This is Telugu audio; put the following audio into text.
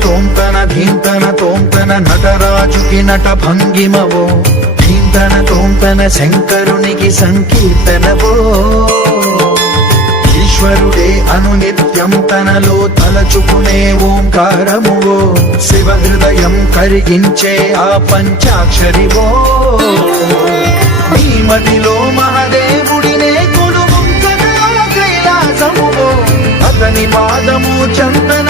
తోంతన ధీంతన తోంతన నటరాజుకి నట భంగిమవో ధీంతన తోంతన శంకరునికి సంకీర్తనవో ఈశ్వరుడే అనునిత్యం తనలో తలచుకునే ఓంకారమువో శివ హృదయం కరిగించే ఆ పంచాక్షరివో నీ మదిలో మహాదేవుడినే కొలువుంకన కైలాసమువో అతని పాదము చందన